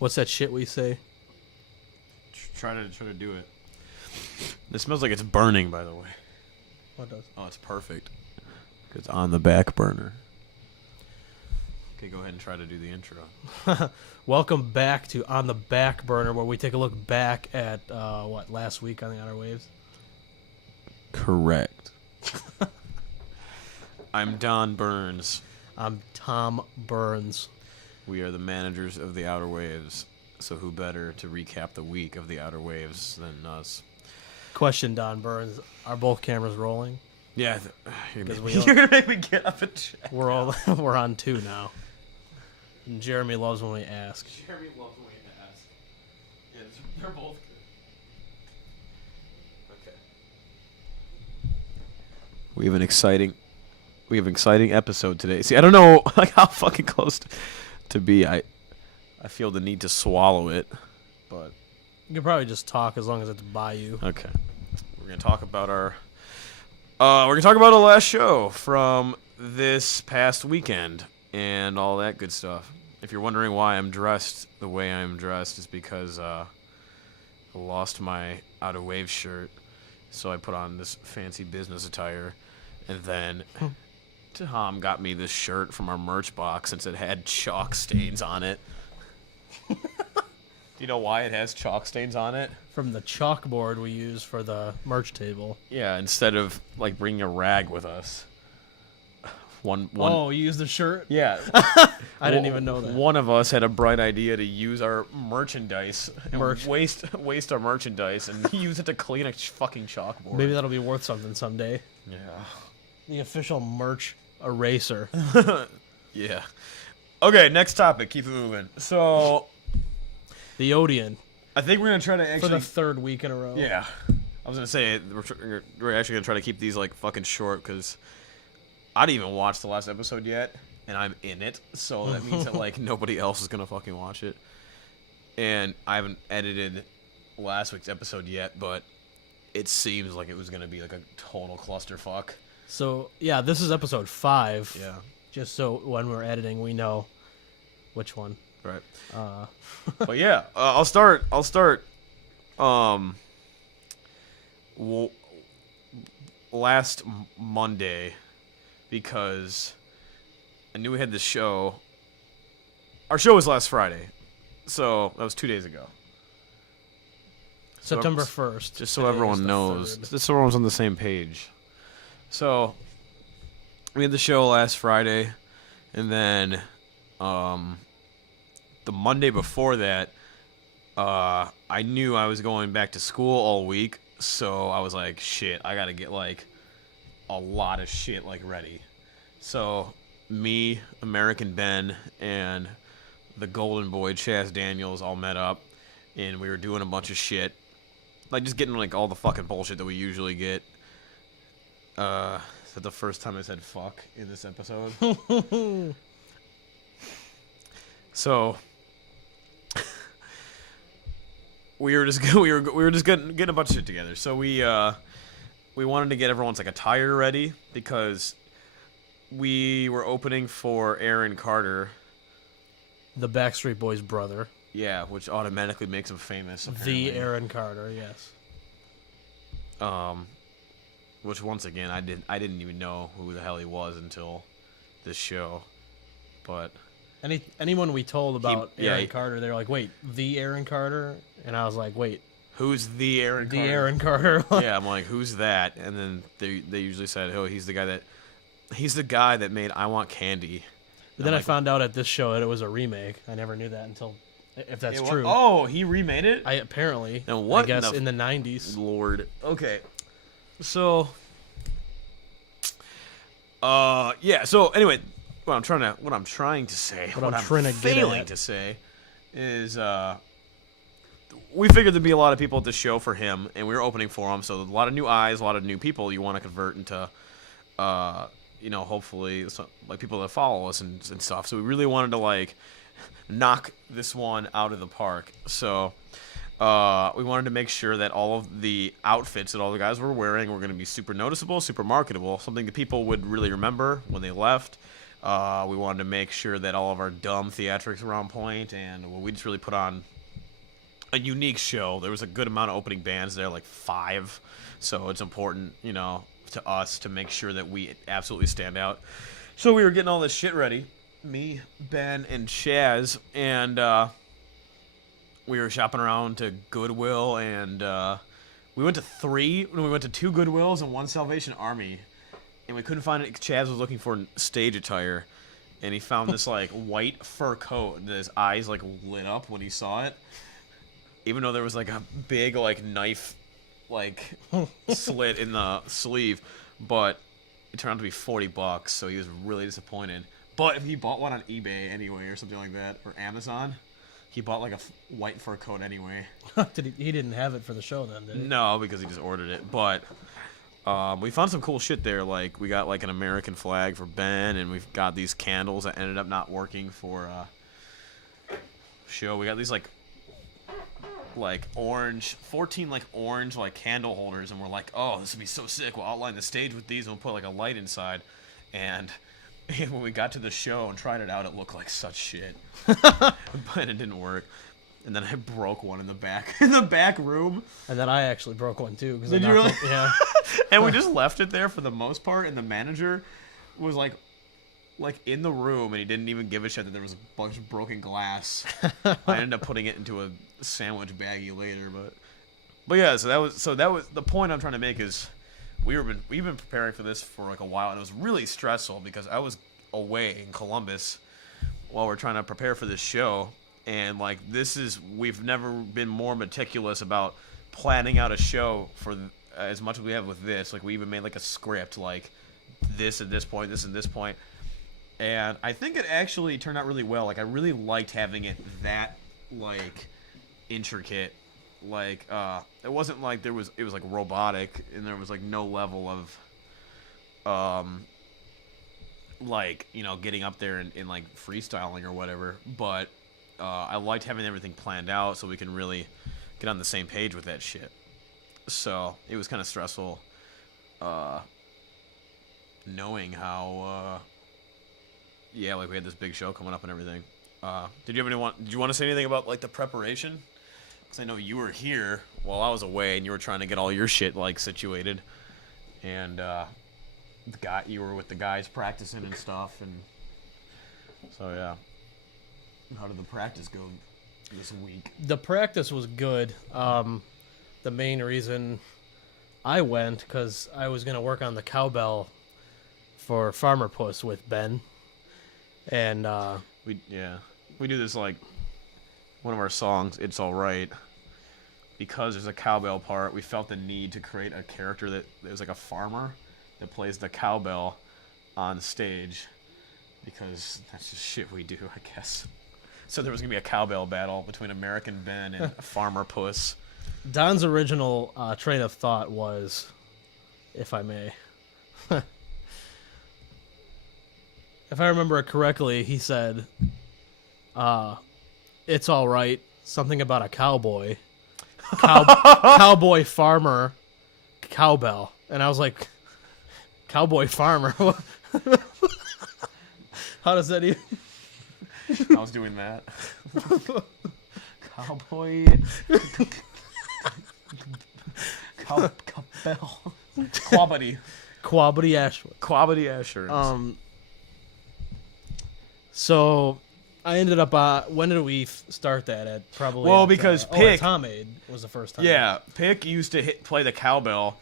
What's that shit we say? Try to do it. This smells like it's burning, by the way. What does? Oh, it's perfect. It's on the back burner. Okay, go ahead and try to do the intro. Welcome back to On the Back Burner, where we take a look back at, last week on the Outer Waves? Correct. I'm Don Burns. I'm Tom Burns. We are the managers of the Outer Waves. So who better to recap the week of the Outer Waves than us? Question, Don Burns. Are both cameras rolling? Yeah, you're Because gonna make me get up and check. we're on 2 now. And Jeremy loves when we ask. Jeremy loves when we ask. Yeah, they're both good. Okay. We have an exciting episode today. See, I don't know like how fucking close to be. I feel the need to swallow it, but You can probably just talk as long as it's by you. okay. We're gonna talk about our last show from this past weekend and all that good stuff. If you're wondering why I'm dressed the way I'm dressed, it's because I lost my Out of Wave shirt, so I put on this fancy business attire, and then Tom got me this shirt from our merch box since it had chalk stains on it. Do you know why it has chalk stains on it? From the chalkboard we use for the merch table. Yeah, instead of like bringing a rag with us. One. Oh, you used the shirt? Yeah. I didn't even know that. One of us had a bright idea to use our merchandise and Merch. waste our merchandise and use it to clean a fucking chalkboard. Maybe that'll be worth something someday. Yeah. The official merch eraser. Yeah. Okay, next topic. Keep it moving. So, The Odeon. I think we're gonna try to For actually. the 3rd week in a row. Yeah. I was gonna say we're actually gonna try to keep these like fucking short because I didn't even watch the last episode yet, and I'm in it, so that means that like nobody else is gonna fucking watch it. And I haven't edited last week's episode yet, but it seems like it was gonna be like a total clusterfuck. So, yeah, this is episode 5. Yeah. Just so when we're editing, we know which one. Right. But yeah, I'll start. Last Monday, because I knew we had this show. Our show was last Friday, so that was 2 days ago. September 1st. Just so Today is everyone the knows, 3rd. just so everyone's on the same page. So we had the show last Friday, and then the Monday before that, I knew I was going back to school all week, so I was like, shit, I gotta get like a lot of shit like ready. So me, American Ben, and the Golden Boy Chaz Daniels all met up, and we were doing a bunch of shit, like just getting like all the fucking bullshit that we usually get. Is that the first time I said fuck in this episode? So we were just getting a bunch of shit together. So we wanted to get everyone's like attire ready because we were opening for Aaron Carter. The Backstreet Boys' brother. Yeah, which automatically makes him famous. The apparently. Aaron Carter, yes. Which once again I didn't even know who the hell he was until this show, but Anyone we told about Aaron he- Carter, they were like, wait, the Aaron Carter? And I was like, wait, who's the Aaron the Carter? Aaron Carter? Yeah, I'm like, who's that? And then they usually said, oh, he's the guy that made I Want Candy. But then I'm I like, found out at this show that it was a remake. I never knew that until, if that's true. Oh, he remade it? I apparently, Now what I guess in in the 90s. Lord. Okay. So yeah, so anyway, what I'm trying to say, What I'm trying to get failing at. to say is we figured there'd be a lot of people at the show for him, and we were opening for him, so a lot of new eyes, a lot of new people you want to convert into hopefully like people that follow us and stuff. So we really wanted to like knock this one out of the park. So we wanted to make sure that all of the outfits that all the guys were wearing were going to be super noticeable, super marketable, something that people would really remember when they left. We wanted to make sure that all of our dumb theatrics were on point, and well, we just really put on a unique show. There was a good amount of opening bands there, like 5. So it's important, to us to make sure that we absolutely stand out. So we were getting all this shit ready. Me, Ben, and Shaz, and we were shopping around to Goodwill, and we went to 2 Goodwills and 1 Salvation Army, and we couldn't find it. Chaz was looking for stage attire, and he found this like white fur coat, and his eyes like lit up when he saw it. Even though there was like a big like knife like slit in the sleeve, but it turned out to be $40, so he was really disappointed. But if he bought one on eBay anyway or something like that, or Amazon, he bought like a white fur coat anyway. He didn't have it for the show then, did he? No, because he just ordered it. But we found some cool shit there. Like we got like an American flag for Ben, and we've got these candles that ended up not working for show. We got these like orange 14 like orange like candle holders, and we're like, oh, this would be so sick. We'll outline the stage with these and we'll put like a light inside. And when we got to the show and tried it out, it looked like such shit. But it didn't work. And then I broke one in the back room. And then I actually broke one too. Did you really? Yeah. And we just left it there for the most part, and the manager was like in the room, and he didn't even give a shit that there was a bunch of broken glass. I ended up putting it into a sandwich baggie later, but yeah. So that was the point I'm trying to make is we've been preparing for this for like a while, and it was really stressful because I was away in Columbus while we're trying to prepare for this show, and like we've never been more meticulous about planning out a show for as much as we have with this. Like we even made like a script, like this at this point, this and this point. And I think it actually turned out really well. Like, I really liked having it that, like, intricate. Like, it wasn't like it was like robotic, and there was like no level of, like, getting up there and like freestyling or whatever. But I liked having everything planned out so we can really get on the same page with that shit. So it was kind of stressful, knowing how. Yeah, like we had this big show coming up and everything. Did you want to say anything about like the preparation? Because I know you were here while I was away, and you were trying to get all your shit like situated, and you were with the guys practicing and stuff, and so yeah. How did the practice go this week? The practice was good. The main reason I went because I was gonna work on the cowbell for Farmer Puss with Ben. And we do this like one of our songs, It's Alright, because there's a cowbell part. We felt the need to create a character that is like a farmer that plays the cowbell on stage, because that's just shit we do, I guess. So there was gonna be a cowbell battle between American Ben and Farmer Puss. Don's original train of thought was, if I may, if I remember it correctly, he said, it's all right, something about a cowboy, cowboy farmer, cowbell. And I was like, cowboy farmer? How does that even... I was doing that. Cowboy... Cowbell. Quabity Ashwood. Quabity Ashwood. So I ended up. When did we start that? At probably. Well, because Pick Tom Aid was the first time. Yeah, Pick used to play the cowbell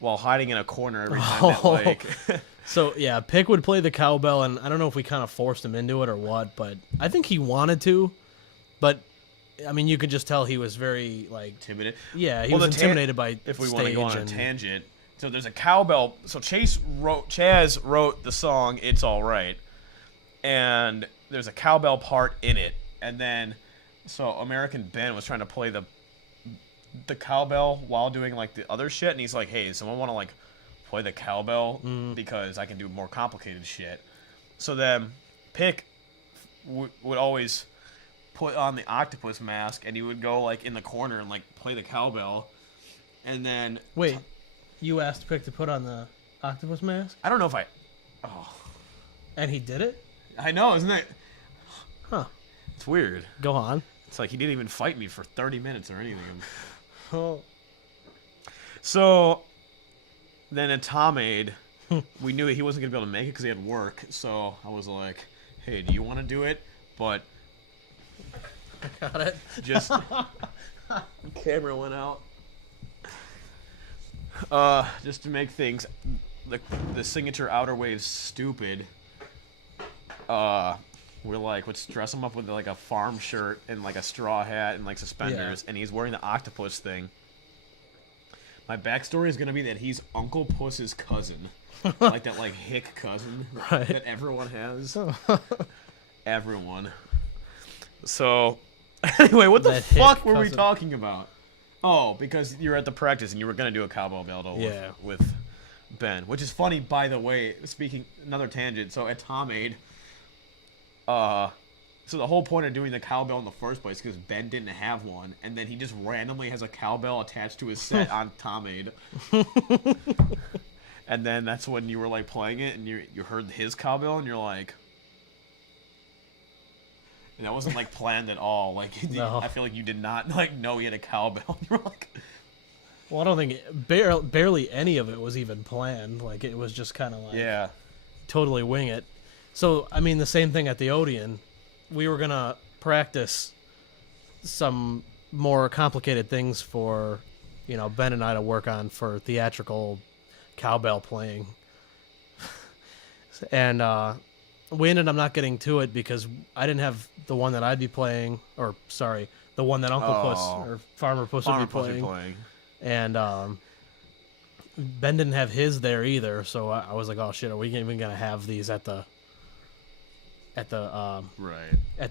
while hiding in a corner every time. That, like. So yeah, Pick would play the cowbell, and I don't know if we kind of forced him into it or what, but I think he wanted to. But I mean, you could just tell he was very like timid. Yeah, he was intimidated by. If we stage want to go on a tangent, so there's a cowbell. So Chaz wrote the song "It's All Right." And there's a cowbell part in it, and then so American Ben was trying to play the cowbell while doing like the other shit, and he's like, hey, someone want to like play the cowbell because I can do more complicated shit. So then Pick would always put on the octopus mask, and he would go like in the corner and like play the cowbell, and then wait, you asked Pick to put on the octopus mask? I don't know if And he did it? I know, isn't it? Huh. It's weird. Go on. It's like he didn't even fight me for 30 minutes or anything. Oh. So then at Tomade, we knew he wasn't going to be able to make it because he had work. So I was like, hey, do you want to do it? But Got it. just camera went out. Just to make things the signature outer waves stupid. We're like, let's dress him up with like a farm shirt and like a straw hat and like suspenders, and he's wearing the octopus thing. My backstory is gonna be that he's Uncle Puss's cousin, like that like hick cousin that everyone has. Everyone. So anyway, what the That fuck hick were we cousin. talking about? Oh, because you're at the practice and you were gonna do a cowbell battle with Ben, which is funny, by the way. Speaking another tangent. So at Tomade, so the whole point of doing the cowbell in the first place because Ben didn't have one, and then he just randomly has a cowbell attached to his set on Tomade. And then that's when you were like playing it, and you heard his cowbell, and you're like. And that wasn't like planned at all. Like No. I feel like you did not like know he had a cowbell. You were like, Well, I don't think barely any of it was even planned. Like it was just kind of like yeah, totally wing it. So I mean, the same thing at the Odeon. We were gonna practice some more complicated things for, Ben and I to work on for theatrical cowbell playing, and we ended up not getting to it because I didn't have the one that I'd be playing, or sorry, the one that Uncle Puss or Farmer Puss would be playing. And Ben didn't have his there either, so I was like, "Oh shit, are we even gonna have these at the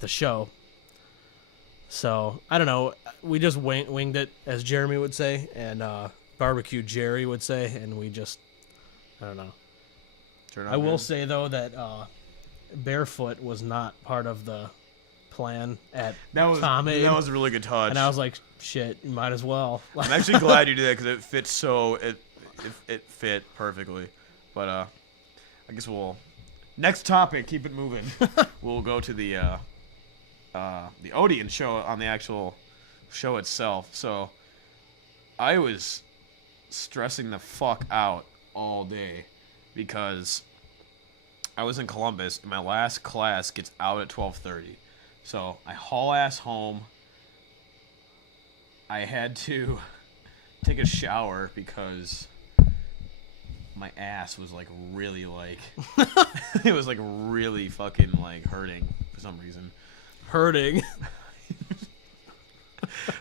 show?" So I don't know. We just winged it, as Jeremy would say, and Barbecue Jerry would say, and we just I don't know. I will say though that Barefoot was not part of the plan at Tomade. That was a really good touch. And I was like, shit, you might as well. I'm actually glad you did that because it fits it fit perfectly. But I guess next topic, keep it moving. We'll go to the Odeon show on the actual show itself. So I was stressing the fuck out all day because I was in Columbus and my last class gets out at 12:30. So I haul ass home. I had to take a shower because my ass was like really like it was like really fucking like hurting for some reason. Hurting.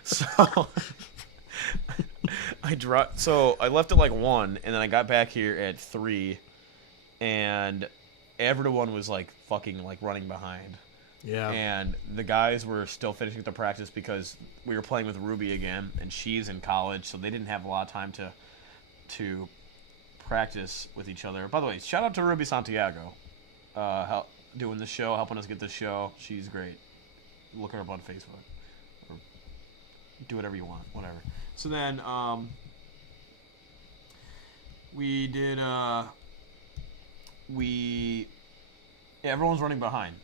So I left at like 1 and then I got back here at 3 and everyone was like fucking like running behind. Yeah. And the guys were still finishing the practice because we were playing with Ruby again and she's in college, so they didn't have a lot of time to practice with each other. By the way, shout out to Ruby Santiago. Doing the show, helping us get the show. She's great. Look her up on Facebook. Or do whatever you want, whatever. So then we did everyone's running behind.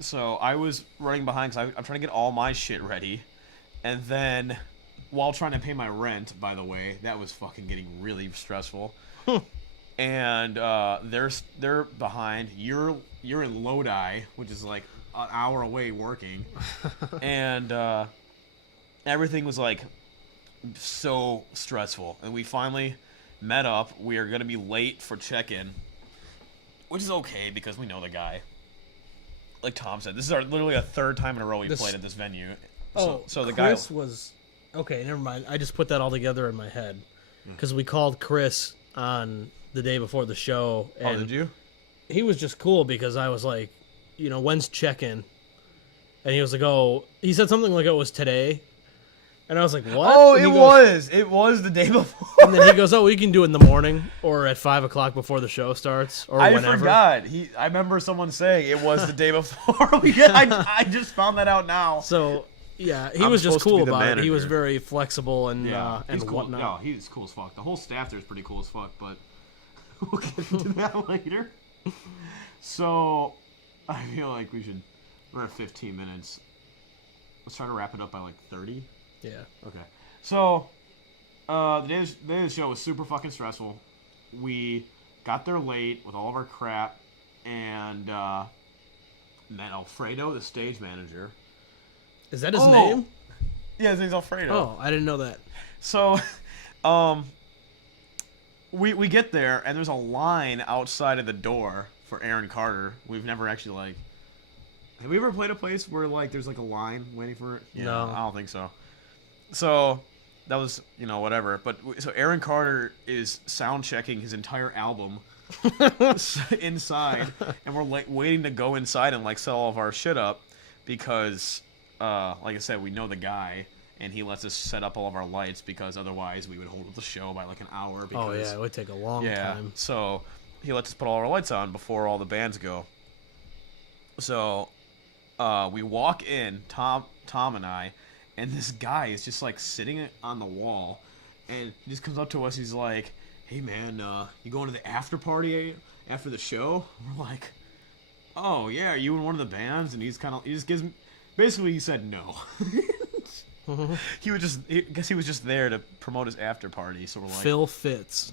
So I was running behind because I'm trying to get all my shit ready. And then, while trying to pay my rent, by the way, that was fucking getting really stressful. And they're behind. You're in Lodi, which is like an hour away working. And everything was like so stressful. And we finally met up. We are going to be late for check-in, which is okay because we know the guy. Like Tom said, this is literally a third time in a row we played at this venue. So the Chris guy was okay. Never mind. I just put that all together in my head because we called Chris on the day before the show. And oh, did you? He was just cool because I was like, when's check-in? And he was like, oh, he said something like it was today. And I was like, what? Oh, and it goes, was. It was the day before. And then he goes, oh, we can do it in the morning or at 5 o'clock before the show starts or whenever. I forgot. I remember someone saying it was the day before. I just found that out now. So, yeah, he I'm was just supposed to be cool the about it. He was manager. very flexible and he's cool. whatnot. No, he's cool as fuck. The whole staff there is pretty cool as fuck, but we'll get into that later. So, I feel like we're at 15 minutes. Let's try to wrap it up by like 30. Yeah. Okay. So, the day of the show was super fucking stressful. We got there late with all of our crap, and then Alfredo, the stage manager. Is that his name? Yeah, his name's Alfredo. Oh, I didn't know that. So, we get there, and there's a line outside of the door for Aaron Carter. We've never actually, like... Have we ever played a place where, like, there's, like, a line waiting for it? Yeah, No. I don't think so. So, that was, whatever. But, so Aaron Carter is sound-checking his entire album inside, and we're, like, waiting to go inside and, like, set all of our shit up because, like I said, we know the guy, and he lets us set up all of our lights because otherwise we would hold up the show by, like, an hour. Because, Oh, yeah, it would take a long time. So he lets us put all our lights on before all the bands go. So we walk in, Tom and I, and this guy is just like sitting on the wall, and he just comes up to us. He's like, "Hey man, you going to the after party after the show?" We're like, "Oh yeah, are you in one of the bands?" And he just gives me, basically he said no. He was just there to promote his after party. So we're like, Phil Fitz.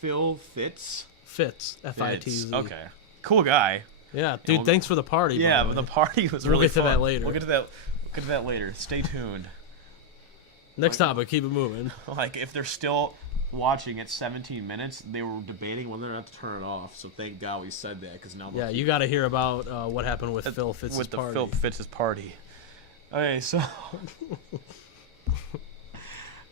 Phil Fitz. Fitz. F-I-T-Z. Okay. Cool guy. Yeah, dude, thanks for the party. Yeah, by but the the way. party was We'll really get to fun. that later. We'll get to that later. Stay tuned. Next topic, keep it moving. Like, if they're still watching at 17 minutes, they were debating whether or not to turn it off. So thank God we said that, because now Yeah, you got to hear about what happened with Phil Fitz's with the party. Phil Fitz's party. Okay, so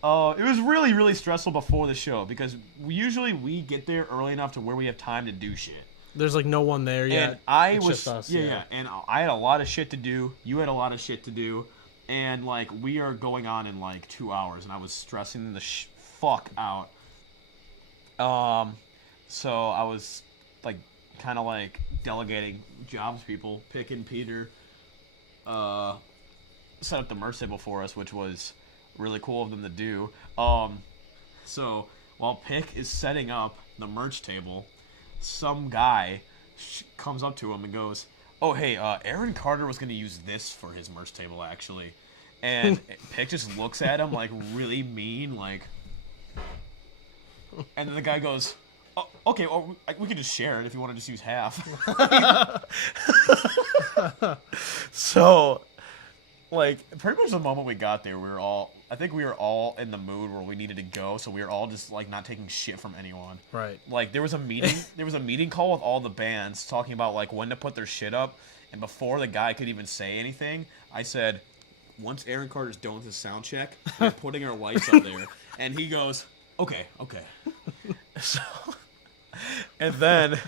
it was really, really stressful before the show because we get there early enough to where we have time to do shit. There's like no one there yet. And I It's was just us, yeah, and I had a lot of shit to do. You had a lot of shit to do, and like we are going on in like 2 hours, and I was stressing the fuck out. So I was like kind of like delegating jobs, people, Pick and Peter, set up the merch table for us, which was really cool of them to do. So while Pick is setting up the merch table, some guy comes up to him and goes, "Oh, hey, Aaron Carter was going to use this for his merch table, actually." And Pick just looks at him, like, really mean, like... And then the guy goes, "Oh, okay, well, we can just share it if you want to just use half." So, like, pretty much the moment we got there, I think we were all in the mood where we needed to go, so we were all just, like, not taking shit from anyone. Right. Like, there was a meeting call with all the bands talking about, like, when to put their shit up, and before the guy could even say anything, I said, "Once Aaron Carter's done with his sound check, we're putting our lights up there." And he goes, okay. So, and then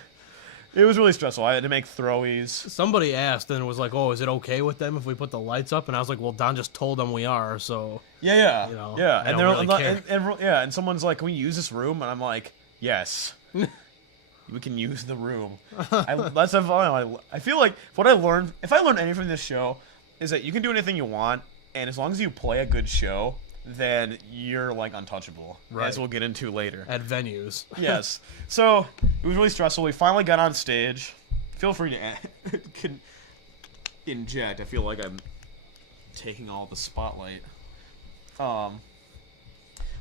it was really stressful. I had to make throwies. Somebody asked and was like, "Oh, is it okay with them if we put the lights up?" And I was like, "Well, Don just told them we are, so." Yeah. You know, yeah. I And don't they're really care. and someone's like, "Can we use this room?" And I'm like, "Yes." We can use the room. I feel like if I learned anything from this show, is that you can do anything you want, and as long as you play a good show, then you're like untouchable. Right. As we'll get into later. At venues. Yes. So it was really stressful. We finally got on stage. Feel free to inject. I feel like I'm taking all the spotlight.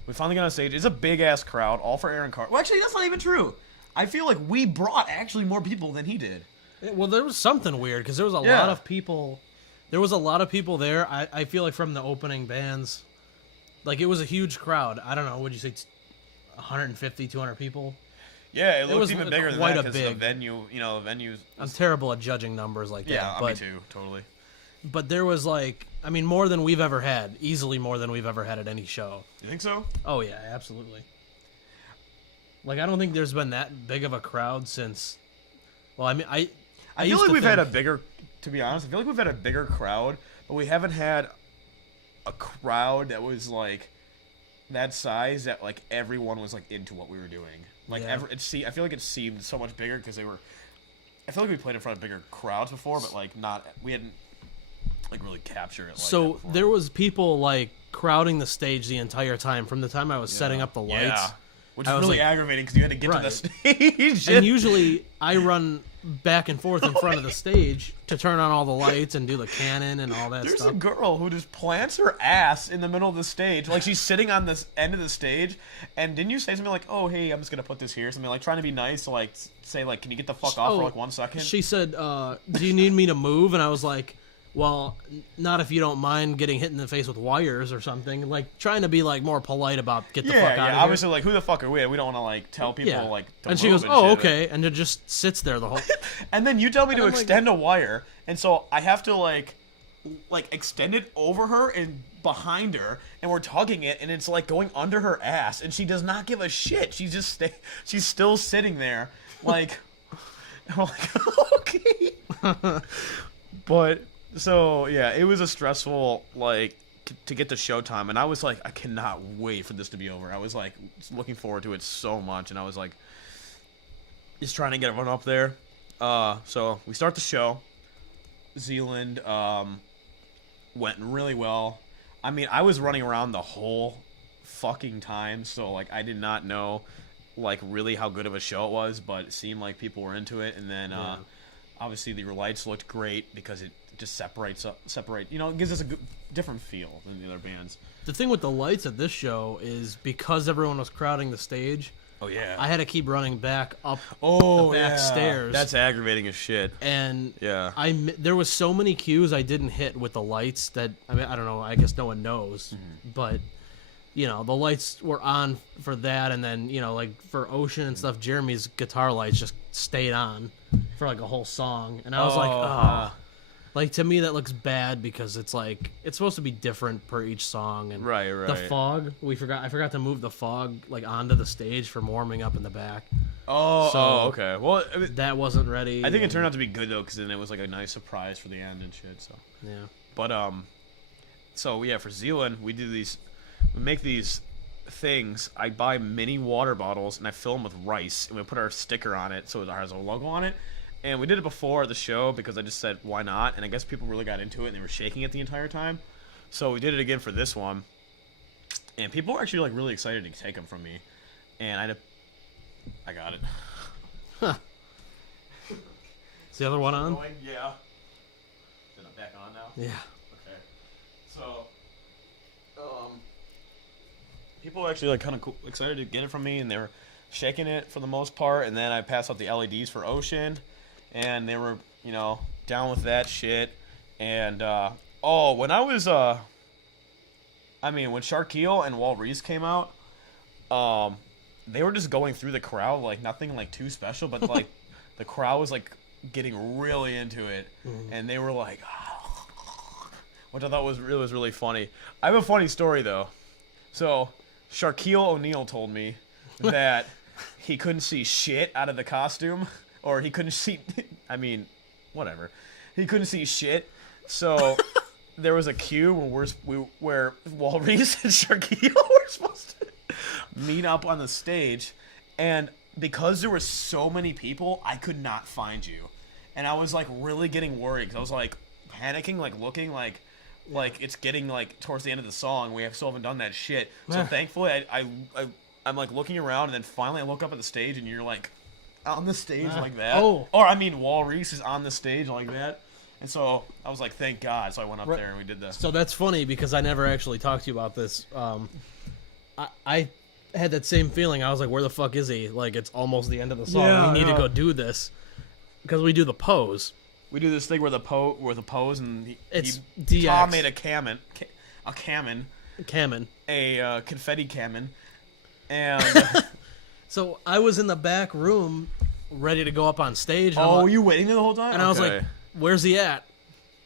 We finally got on stage. It's a big ass crowd, all for Aaron Carter. Well, actually, that's not even true. I feel like we brought actually more people than he did. Well, there was something weird because there was a Yeah. lot of people. There was a lot of people there. I feel like from the opening bands, like it was a huge crowd. I don't know. Would you say 150, 200 people? Yeah, it looked was even bigger than quite that a because the big- venue, the venues. I'm terrible at judging numbers like that. Yeah, but, me too, totally. But there was like, I mean, more than we've ever had. Easily more than we've ever had at any show. You think so? Oh yeah, absolutely. Like I don't think there's been that big of a crowd since. Well, I mean, I feel used like to we've had a think- bigger. To be honest, I feel like we've had a bigger crowd, but we haven't had a crowd that was like that size that like everyone was like into what we were doing. Like Yeah. I feel like it seemed so much bigger because they were. I feel like we played in front of bigger crowds before, but like not. We hadn't like really captured it. Like So that before. there was people like crowding the stage the entire time from the time I was setting up the lights. Yeah. Which I is was really like- aggravating because you had to get to the Right. stage. And usually I run back and forth in front of the stage to turn on all the lights and do the cannon and all that There's stuff. a girl who just plants her ass in the middle of the stage. Like, she's sitting on this end of the stage, and didn't you say something like, oh, hey, I'm just going to put this here? Something like, trying to be nice to, like, say, like, can you get the fuck off for, like, 1 second? She said, do you need me to move? And I was like, well, not if you don't mind getting hit in the face with wires or something. Like, trying to be, like, more polite about get the fuck out of here. Obviously, like, who the fuck are we? We don't want to, like, tell people, like, to and she move goes, and oh, shit. okay. And it just sits there the whole... And then you tell me to I'm extend a wire, and so I have to, like, extend it over her and behind her, and we're tugging it, and it's, like, going under her ass, and she does not give a shit. She's just she's still sitting there, like... I'm like, okay. But... So, yeah, it was a stressful, like, to get to showtime, and I was like, I cannot wait for this to be over. I was, like, looking forward to it so much, and I was, like, just trying to get everyone up there. So, we start the show. Zealand, went really well. I mean, I was running around the whole fucking time, so, like, I did not know, like, really how good of a show it was, but it seemed like people were into it, and then, obviously, the lights looked great because it just separate, you know, it gives us a different feel than the other bands. The thing with the lights at this show is because everyone was crowding the stage. Oh yeah. I had to keep running back up the back stairs. That's aggravating as shit. And yeah, there was so many cues I didn't hit with the lights that I mean I don't know. I guess no one knows, but you know the lights were on for that, and then you know like for Ocean and stuff, Jeremy's guitar lights just stayed on for like a whole song, and I was like, oh. Like, to me, that looks bad because it's, like, it's supposed to be different per each song. And right. The fog, I forgot to move the fog, like, onto the stage from warming up in the back. Okay. Well, I mean, that wasn't ready. I think it turned out to be good, though, because then it was, like, a nice surprise for the end and shit, so. Yeah. But, so, yeah, for Zealand, we make these things. I buy mini water bottles, and I fill them with rice, and we put our sticker on it so it has a logo on it. And we did it before the show because I just said, why not? And I guess people really got into it and they were shaking it the entire time. So we did it again for this one. And people were actually like really excited to take them from me. And I got it. Huh. Is the other one on? Yeah. Is it back on now? Yeah. Okay. So, people were actually like kind of excited to get it from me and they were shaking it for the most part. And then I passed out the LEDs for Ocean. And they were, you know, down with that shit. And, when I was, when Sharkeel and Wall Reese came out, they were just going through the crowd, like, nothing, like, too special, but, like, the crowd was, like, getting really into it. And they were like, which I thought was really funny. I have a funny story, though. So, Sharkeel O'Neal told me that he couldn't see shit out of the costume. Or he couldn't see, whatever. He couldn't see shit. So there was a cue where Walrus and Sharkeel were supposed to meet up on the stage. And because there were so many people, I could not find you. And I was like really getting worried. Cause I was like panicking, like looking like it's getting like towards the end of the song. We still haven't done that shit. So thankfully I'm like looking around and then finally I look up at the stage and you're like, on the stage like that. Wall Reese is on the stage like that. And so I was like, thank God. So I went up there and we did this. So that's funny because I never actually talked to you about this. I had that same feeling. I was like, where the fuck is he? Like, it's almost the end of the song. Yeah, we need to go do this. Because we do the pose. We do this thing where the pose and DX. Tom made a camin. A confetti camin. And... So I was in the back room, ready to go up on stage. Were you waiting there the whole time? And I was like, "Where's he at?"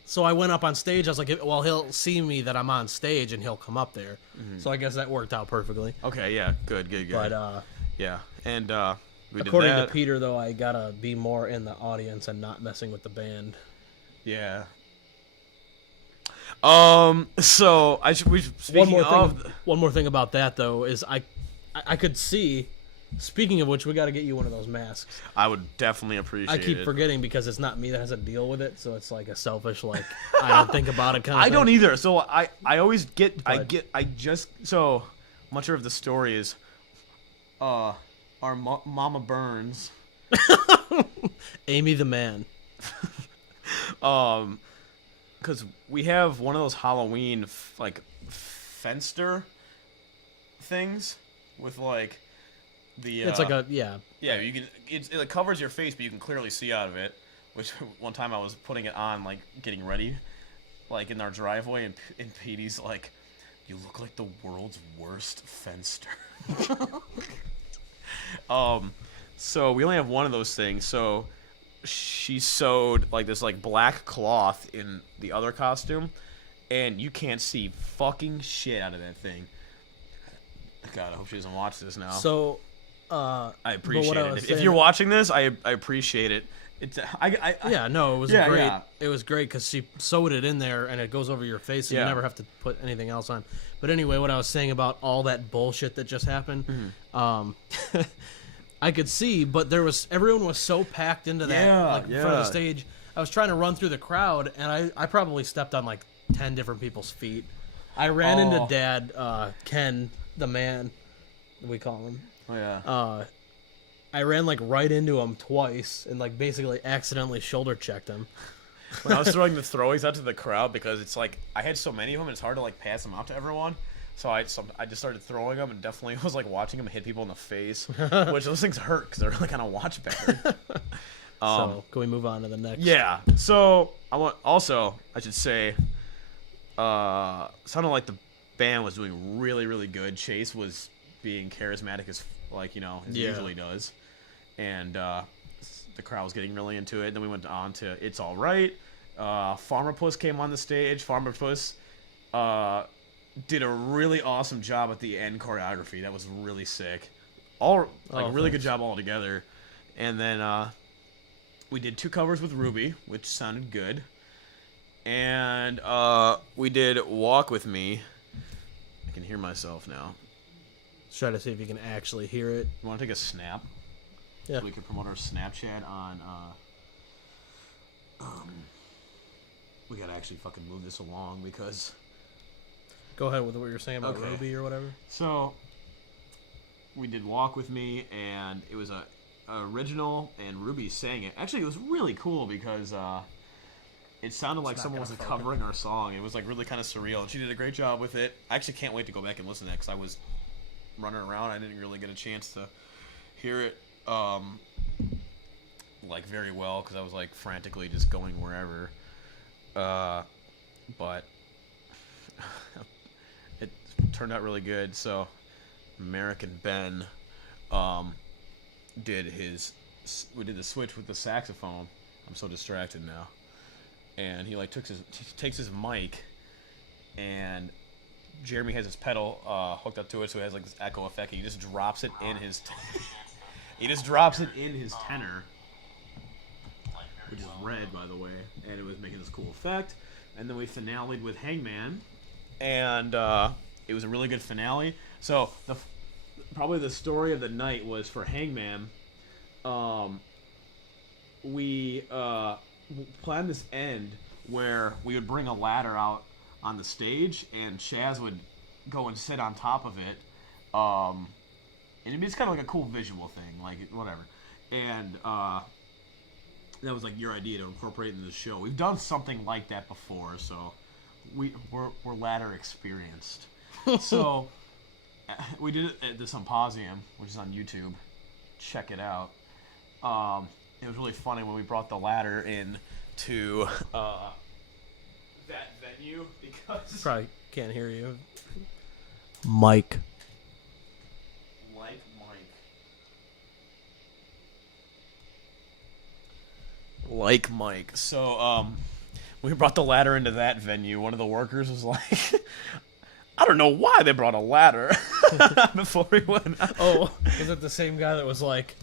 So I went up on stage. I was like, "Well, he'll see me that I'm on stage, and he'll come up there." So I guess that worked out perfectly. Okay, yeah, good. But yeah, and according to Peter, though, I gotta be more in the audience and not messing with the band. Yeah. So One more thing about that though is I could see. Speaking of which, we got to get you one of those masks. I would definitely appreciate it. I keep forgetting because it's not me that has to deal with it, so it's like a selfish, like, I don't think about it kind of thing. I don't either. So I always get, so I'm not sure if the story is, our Mama Burns Amy the man. Because we have one of those Halloween like fenster things with like the. It's like a yeah. Yeah, you can. It covers your face, but you can clearly see out of it. Which one time I was putting it on, like getting ready, like in our driveway, and Petey's like, "You look like the world's worst fenster." So we only have one of those things. So she sewed like this like black cloth in the other costume, and you can't see fucking shit out of that thing. God, I hope she doesn't watch this now. So, I appreciate it. If saying, you're watching this, I appreciate it. It's yeah, no, it was yeah, great. yeah. It was great because she sewed it in there, and it goes over your face, so Yeah. you never have to put anything else on. But anyway, what I was saying about all that bullshit that just happened, I could see, but everyone was so packed into that in front of the stage. I was trying to run through the crowd, and I probably stepped on like 10 different people's feet. I ran into Dad, Ken, the man, we call him. Oh yeah. I ran like right into him twice and like basically accidentally shoulder checked him. When I was throwing the throwies out to the crowd, because it's like I had so many of them, it's hard to like pass them out to everyone. So I just started throwing them, and definitely was like watching them hit people in the face, which those things hurt because they're really kind of watch better. So can we move on to the next? Yeah. So I should say, sounded like the band was doing really, really good. Chase was being charismatic as he usually does, and the crowd was getting really into it. And then we went on to "It's All Right." Farmer Puss came on the stage. Farmer Puss did a really awesome job at the end choreography. That was really sick. Really good job all together. And then we did 2 covers with Ruby, which sounded good. And we did "Walk With Me." I can hear myself now. Let's try to see if you can actually hear it. You want to take a snap? Yeah. So we can promote our Snapchat on. We gotta actually fucking move this along because. Go ahead with what you're saying about Okay. Ruby or whatever. So we did "Walk With Me," and it was a original, and Ruby sang it. Actually, it was really cool because it sounded like someone was covering our song. It was like really kind of surreal, and she did a great job with it. I actually can't wait to go back and listen to that because I was running around. I didn't really get a chance to hear it like very well because I was like frantically just going wherever. But it turned out really good. So American Ben we did the switch with the saxophone. I'm so distracted now. And he like takes his mic, and Jeremy has his pedal hooked up to it, so it has like this echo effect. And he just drops it in his tenor, which is red, by the way, and it was making this cool effect. And then we finale'd with Hangman, and it was a really good finale. So probably the story of the night was for Hangman. We planned this end where we would bring a ladder out on the stage, and Shaz would go and sit on top of it. And it'd be just kind of like a cool visual thing, like whatever. And that was like your idea to incorporate into the show. We've done something like that before, so we're ladder experienced. So we did it at the Symposium, which is on YouTube. Check it out. It was really funny when we brought the ladder in to that venue because Probably can't hear you. Mike. Like Mike. So we brought the ladder into that venue. One of the workers was like, I don't know why they brought a ladder before we went out. Oh, was it the same guy that was like,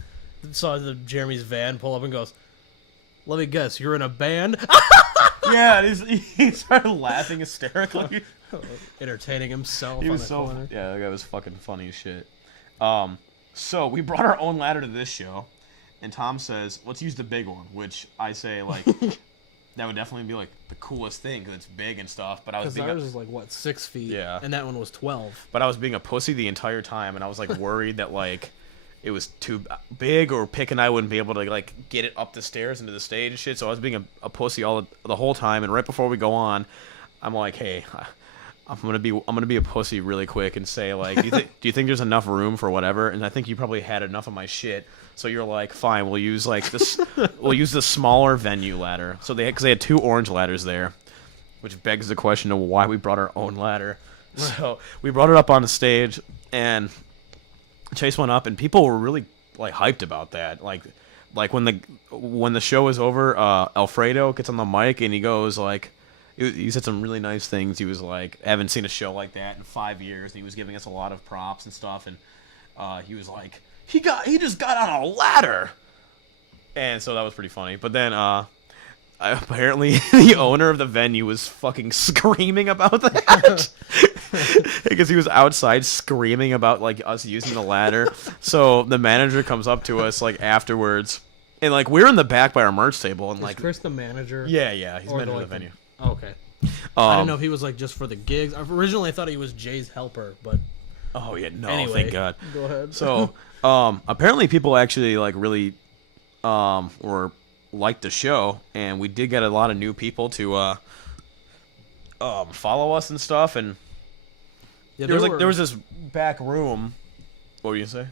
saw Jeremy's van pull up and goes, "Let me guess, you're in a band?" Yeah, he started laughing hysterically. Entertaining himself He on was the so corner. yeah, that guy was fucking funny as shit. So we brought our own ladder to this show, and Tom says, "Let's use the big one," which I say like that would definitely be like the coolest thing because it's big and stuff. But I was Because ours is like, what, 6 feet? Yeah. And that one was 12. But I was being a pussy the entire time, and I was like worried that like it was too big, or Pick and I wouldn't be able to like get it up the stairs into the stage and shit. So I was being a pussy the whole time. And right before we go on, I'm like, hey, I'm gonna be a pussy really quick and say like, do you think there's enough room for whatever? And I think you probably had enough of my shit. So you're like, fine, we'll use like this, we'll use the smaller venue ladder. So because they had 2 orange ladders there, which begs the question of why we brought our own ladder. So we brought it up on the stage, and Chase went up, and people were really like hyped about that. Like when the show was over, Alfredo gets on the mic and he goes like, he said some really nice things. He was like, I haven't seen a show like that in 5 years, and he was giving us a lot of props and stuff. And he was like, he just got on a ladder, and so that was pretty funny. But then apparently the owner of the venue was fucking screaming about that. Because he was outside screaming about like us using the ladder. So the manager comes up to us like afterwards, and like we're in the back by our merch table, and like Is Chris the manager? yeah, he's manager of the venue. Okay. I didn't know if he was like just for the gigs. Originally, I thought he was Jay's helper, but Oh yeah, no, anyway, thank God. Go ahead. So apparently people actually like really were liked the show, and we did get a lot of new people to follow us and stuff. And Yeah, there was this back room. What were you gonna say?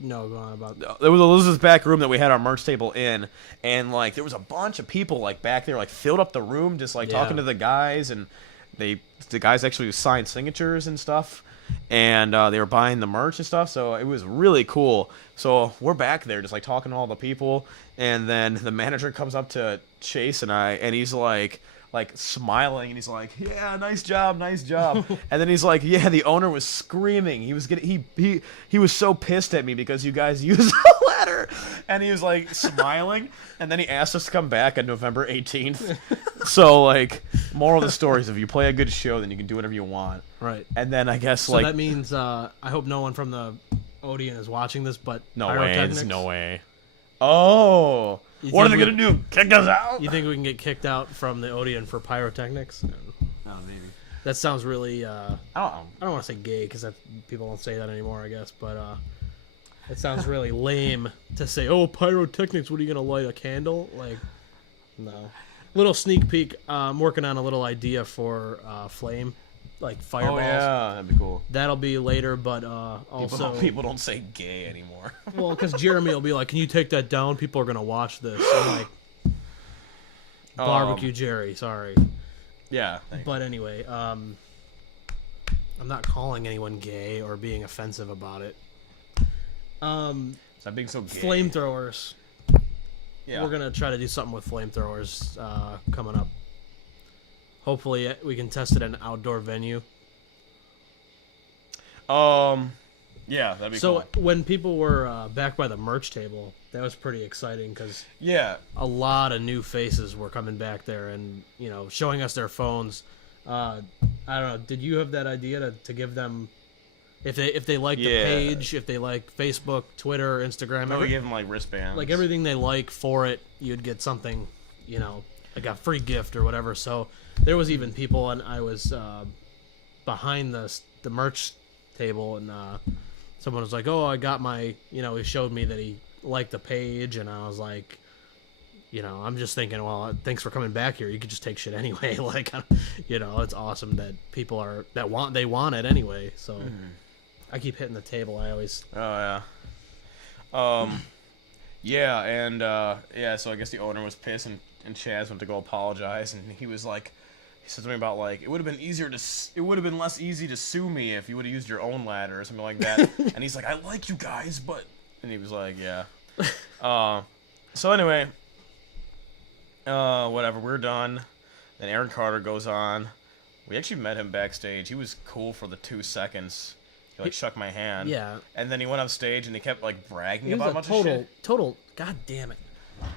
No, go on about. There was this back room that we had our merch table in, and like there was a bunch of people like back there, like filled up the room, just like talking to the guys, and the guys actually signed signatures and stuff, and they were buying the merch and stuff. So it was really cool. So we're back there just like talking to all the people, and then the manager comes up to Chase and I, and he's like smiling, and he's like, yeah, nice job. And then he's like, yeah, the owner was screaming. He was he was so pissed at me because you guys used the ladder. And he was like smiling, and then he asked us to come back on November 18th. So like, moral of the story is, if you play a good show, then you can do whatever you want. Right. And then I guess so like that means I hope no one from the Odeon is watching this, but no way, Pyrotechnics? there's no way. Oh, what are they gonna do? Kick us out? You think we can get kicked out from the Odeon for pyrotechnics? Oh, maybe. That sounds really. I don't want to say gay because people don't say that anymore, I guess. But it sounds really lame to say, "Oh, pyrotechnics. What are you gonna light a candle?" Like, no. Little sneak peek. I'm working on a little idea for flame, like fireballs. Oh yeah, that'd be cool. That'll be later, but also people don't say gay anymore. well, because Jeremy will be like, "Can you take that down? People are gonna watch this." I'm like, barbecue Jerry, sorry. Yeah. Thanks. But anyway, I'm not calling anyone gay or being offensive about it. Stop being so gay. Flamethrowers. Yeah. We're gonna try to do something with flamethrowers coming up. Hopefully, we can test it at an outdoor venue. Yeah, that'd be so cool. When people were back by the merch table, that was pretty exciting because Yeah. a lot of new faces were coming back there and showing us their phones. I don't know. Did you have that idea to give them, if they like the page, if they like Facebook, Twitter, Instagram, We gave them like wristbands, like everything they like for it, you'd get something, like a free gift or whatever. So there was even people, and I was behind the merch table, and someone was like, "Oh, I got my," he showed me that he liked the page, and I was like, I'm just thinking, well, thanks for coming back here. You could just take shit anyway. Like, it's awesome that people they want it anyway. So I keep hitting the table. I always. Oh yeah. Yeah, and so I guess the owner was pissed, and Chaz went to go apologize, and he was like, he said something about like, it would have been less easy to sue me if you would have used your own ladder or something like that. And he's like, I like you guys, but, and he was like, yeah. So anyway, whatever, we're done. Then Aaron Carter goes on. We actually met him backstage. He was cool for the 2 seconds. He shook my hand. Yeah. And then he went on stage and he kept like bragging He was about a a bunch of shit. total. God damn it.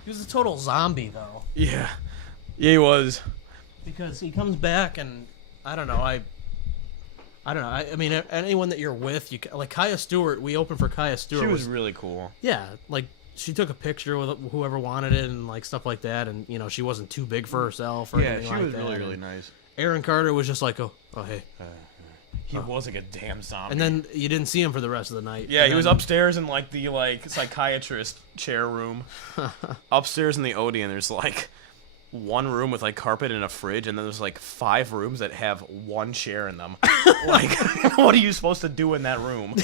He was a total zombie though. Yeah. Yeah, he was. Because he comes back and I don't know. I don't know. I mean, anyone that you're with, like Kaya Stewart. We opened for Kaya Stewart. She was really cool. Yeah, like she took a picture with whoever wanted it and like stuff like that, and she wasn't too big for herself or anything like that. Yeah, she was really, really nice. Aaron Carter was just like, oh hey. He was like a damn zombie. And then you didn't see him for the rest of the night. Yeah, and he was then- upstairs in like the psychiatrist chair room. Upstairs in the Odeon, there's like one room with like carpet and a fridge, and then there's like 5 rooms that have one chair in them. Like, what are you supposed to do in that room?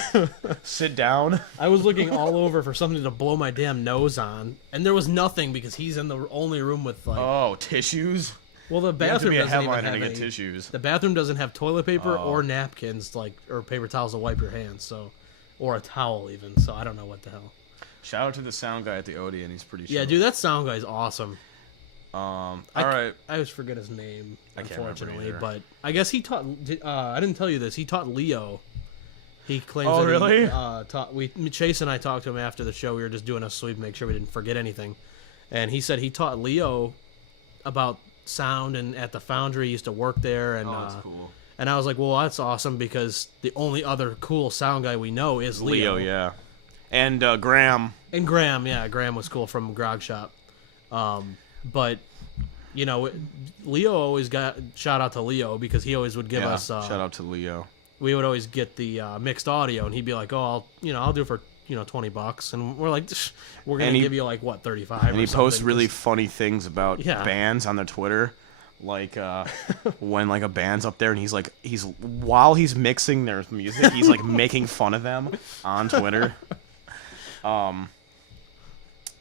Sit down? I was looking all over for something to blow my damn nose on, and there was nothing because he's in the only room with like. Oh, tissues? Well, the You have to bathroom be a doesn't even headliner have to get any. tissues. The bathroom doesn't have toilet paper Oh. or napkins, or paper towels to wipe your hands. So, or a towel even. So I don't know what the hell. Shout out to the sound guy at the Odeon. He's pretty. Yeah, chill. dude, that sound guy's awesome. All right. I always forget his name, I can't remember unfortunately, either. but I guess he taught. I didn't tell you this. He taught Leo. He claims. Oh, that really? Chase and I talked to him after the show. We were just doing a sweep, make sure we didn't forget anything, and he said he taught Leo about sound and at the Foundry. He used to work there, and Oh, that's cool. and I was like, well, that's awesome because the only other cool sound guy we know is Leo. Yeah. And Graham. And Graham, yeah, Graham was cool from Grog Shop. But, you know, Leo always got, shout out to Leo because he always would give us, shout out to Leo. we would always get the mixed audio and he'd be like, oh, I'll do it for, $20. And we're like, we're going to give you like, what, 35 And he posts really funny things about Yeah. bands on their Twitter. Like when like a band's up there and while he's mixing their music, he's like making fun of them on Twitter.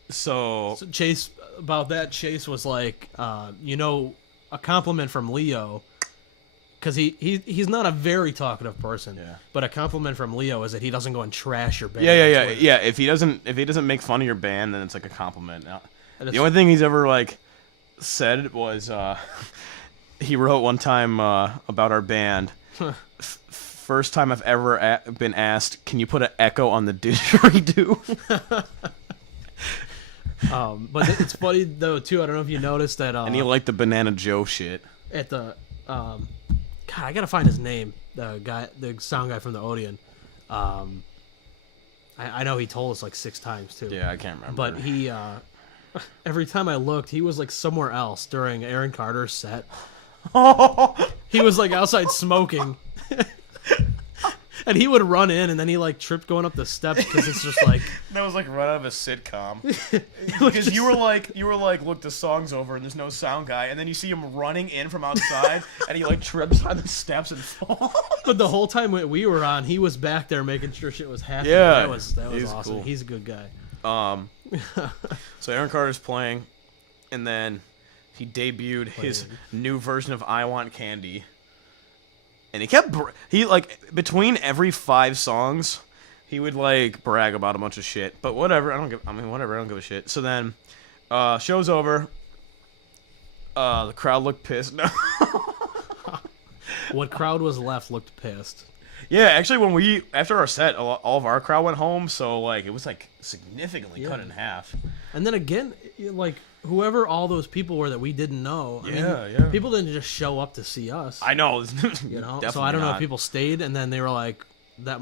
So Chase, about that, Chase was like, a compliment from Leo, because he's not a very talkative person, Yeah. but a compliment from Leo is that he doesn't go and trash your band. yeah. If he doesn't make fun of your band, then it's like a compliment. Now, the only thing he's ever like said was he wrote one time about our band. First time I've ever been asked, can you put an echo on the didgeridoo? But it's funny though too. I don't know if you noticed that. And he liked the Banana Joe shit. At the God, I gotta find his name. The sound guy from the Odeon. I know he told us like 6 times too. Yeah, I can't remember. But he, every time I looked, he was like somewhere else during Aaron Carter's set. He was like outside smoking. And he would run in, and then he like tripped going up the steps because it's just like that was like right out of a sitcom. Because you were like, look, the song's over and there's no sound guy, and then you see him running in from outside, and he like trips on the steps and falls. But the whole time we were on, he was back there making sure shit was happening. Yeah, that was he's awesome. cool. He's a good guy. So Aaron Carter's playing, and then he debuted his new version of "I Want Candy." And he kept between every 5 songs, he would like brag about a bunch of shit. But whatever, I don't give a shit. So then, show's over. The crowd looked pissed. No. What crowd was left looked pissed. Yeah, actually, after our set, all of our crowd went home. So like it was like significantly cut in half. And then again, like whoever all those people were that we didn't know. I mean, people didn't just show up to see us. I know. So I don't know if people stayed and then they were like that.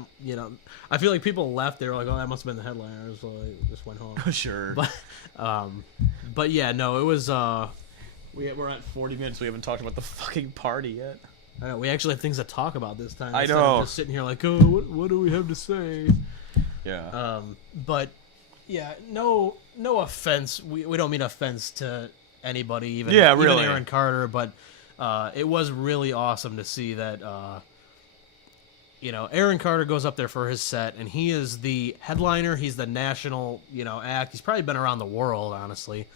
I feel like people left. They were like, "Oh, that must have been the headliners." So they just went home. Sure. But yeah, no, it was. We're at 40 minutes. We haven't talked about the fucking party yet. I know, we actually have things to talk about this time. I instead know. of just sitting here like, oh, what do we have to say? Yeah. But yeah, no offense. We don't mean offense to anybody, even really. Aaron Carter. But it was really awesome to see that. Aaron Carter goes up there for his set, and he is the headliner. He's the national, act. He's probably been around the world, honestly.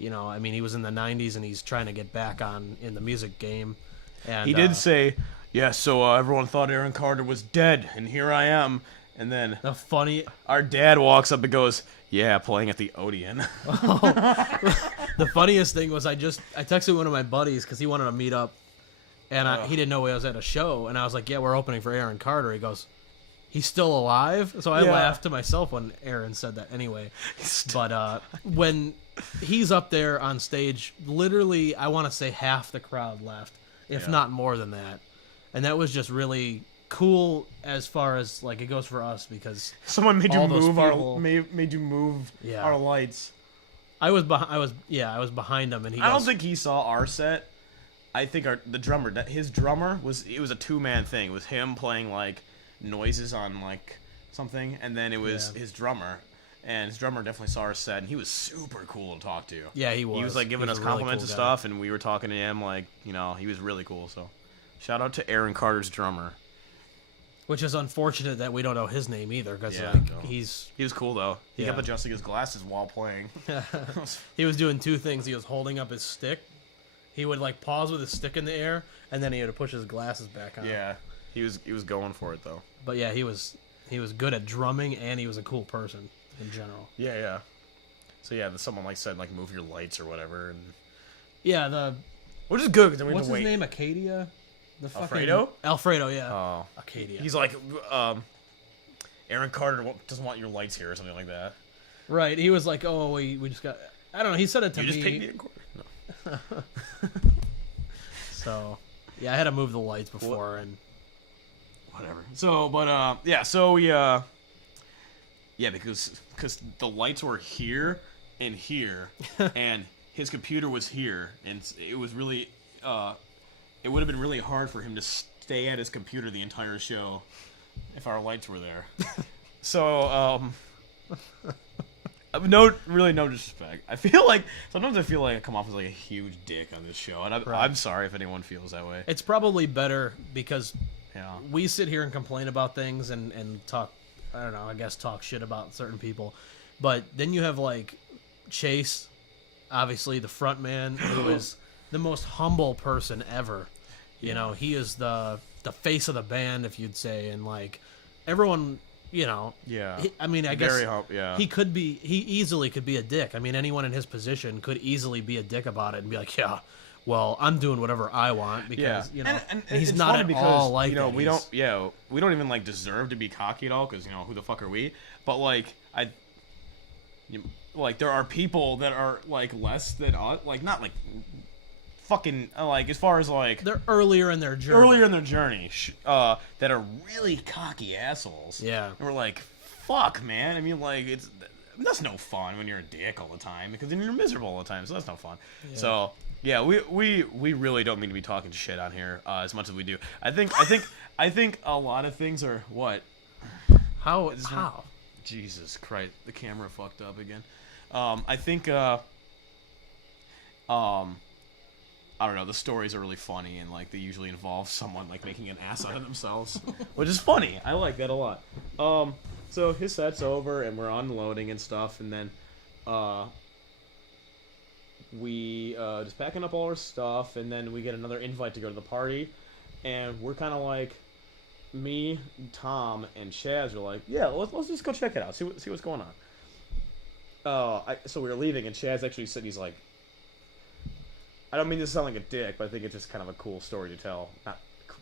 I mean, he was in the '90s, and he's trying to get back in the music game. And he did say, yeah, so everyone thought Aaron Carter was dead, and here I am. And then our dad walks up and goes, yeah, playing at the Odeon. The funniest thing was I texted one of my buddies because he wanted to meet up, and he didn't know I was at a show, and I was like, yeah, we're opening for Aaron Carter. He goes, he's still alive? So I laughed to myself when Aaron said that anyway. But when he's up there on stage, literally, I want to say half the crowd left. If not more than that. And that was just really cool as far as like it goes for us because someone made you move made you move Yeah. our lights. I was behind him and he I don't think he saw our set. I think the drummer, his drummer it was a 2-man thing. It was him playing like noises on like something, and then it was his drummer. And his drummer definitely saw our set, and he was super cool to talk to. Yeah, he was. He was like giving He's us a really compliments cool and guy. stuff, and we were talking to him like, you know, he was really cool. So, shout out to Aaron Carter's drummer. Which is unfortunate that we don't know his name either, because he was cool though. He kept adjusting his glasses while playing. he was doing two things. He was holding up his stick. He would like pause with his stick in the air, and then he had to push his glasses back on. Yeah, he was going for it though. But yeah, he was good at drumming, and he was a cool person in general. Yeah. So yeah, someone like said like move your lights or whatever, and yeah, which is good because we what's have to his wait. name? Acadia. Alfredo? Alfredo, yeah. Oh, Acadia. He's like, Aaron Carter doesn't want your lights here or something like that. Right. He was like, oh, we just got. I don't know. He said it to You me. just paid me a quarter. No. So, yeah, I had to move the lights before and. Whatever. So, but yeah. So we yeah, because the lights were here and here, and his computer was here, and it was really it would have been really hard for him to stay at his computer the entire show if our lights were there. So, no disrespect. Sometimes I feel like I come off as like a huge dick on this show, and I'm sorry if anyone feels that way. It's probably better because Yeah. we sit here and complain about things and talk, I don't know, I guess talk shit about certain people. But then you have like Chase, obviously the front man, who is the most humble person ever. You know, he is the face of the band, if you'd say, and like everyone, you know. Yeah. I mean, I guess yeah. he easily could be a dick. I mean, anyone in his position could easily be a dick about it and be like, yeah, well, I'm doing whatever I want because you know, and he's it's not funny at because, all like you know, that. we don't even like deserve to be cocky at all because, you know, who the fuck are we? But like like there are people that are like less than us, like not like fucking like as far as like They're earlier in their journey. that are really cocky assholes. Yeah. And we're like, fuck, man. I mean, like that's no fun when you're a dick all the time because then you're miserable all the time. So that's no fun. Yeah. So yeah, we really don't mean to be talking shit on here as much as we do. I think a lot of things are what. How? Jesus Christ, the camera fucked up again. I think I don't know, the stories are really funny and like they usually involve someone like making an ass out of themselves, which is funny. I like that a lot. So his set's over and we're unloading and stuff, and then we just packing up all our stuff, and then we get another invite to go to the party, and we're kind of like, me, Tom, and Chaz are like, yeah, let's just go check it out, see what's going on. So we were leaving, and Chaz actually said, he's like, I don't mean to sound like a dick, but I think it's just kind of a cool story to tell.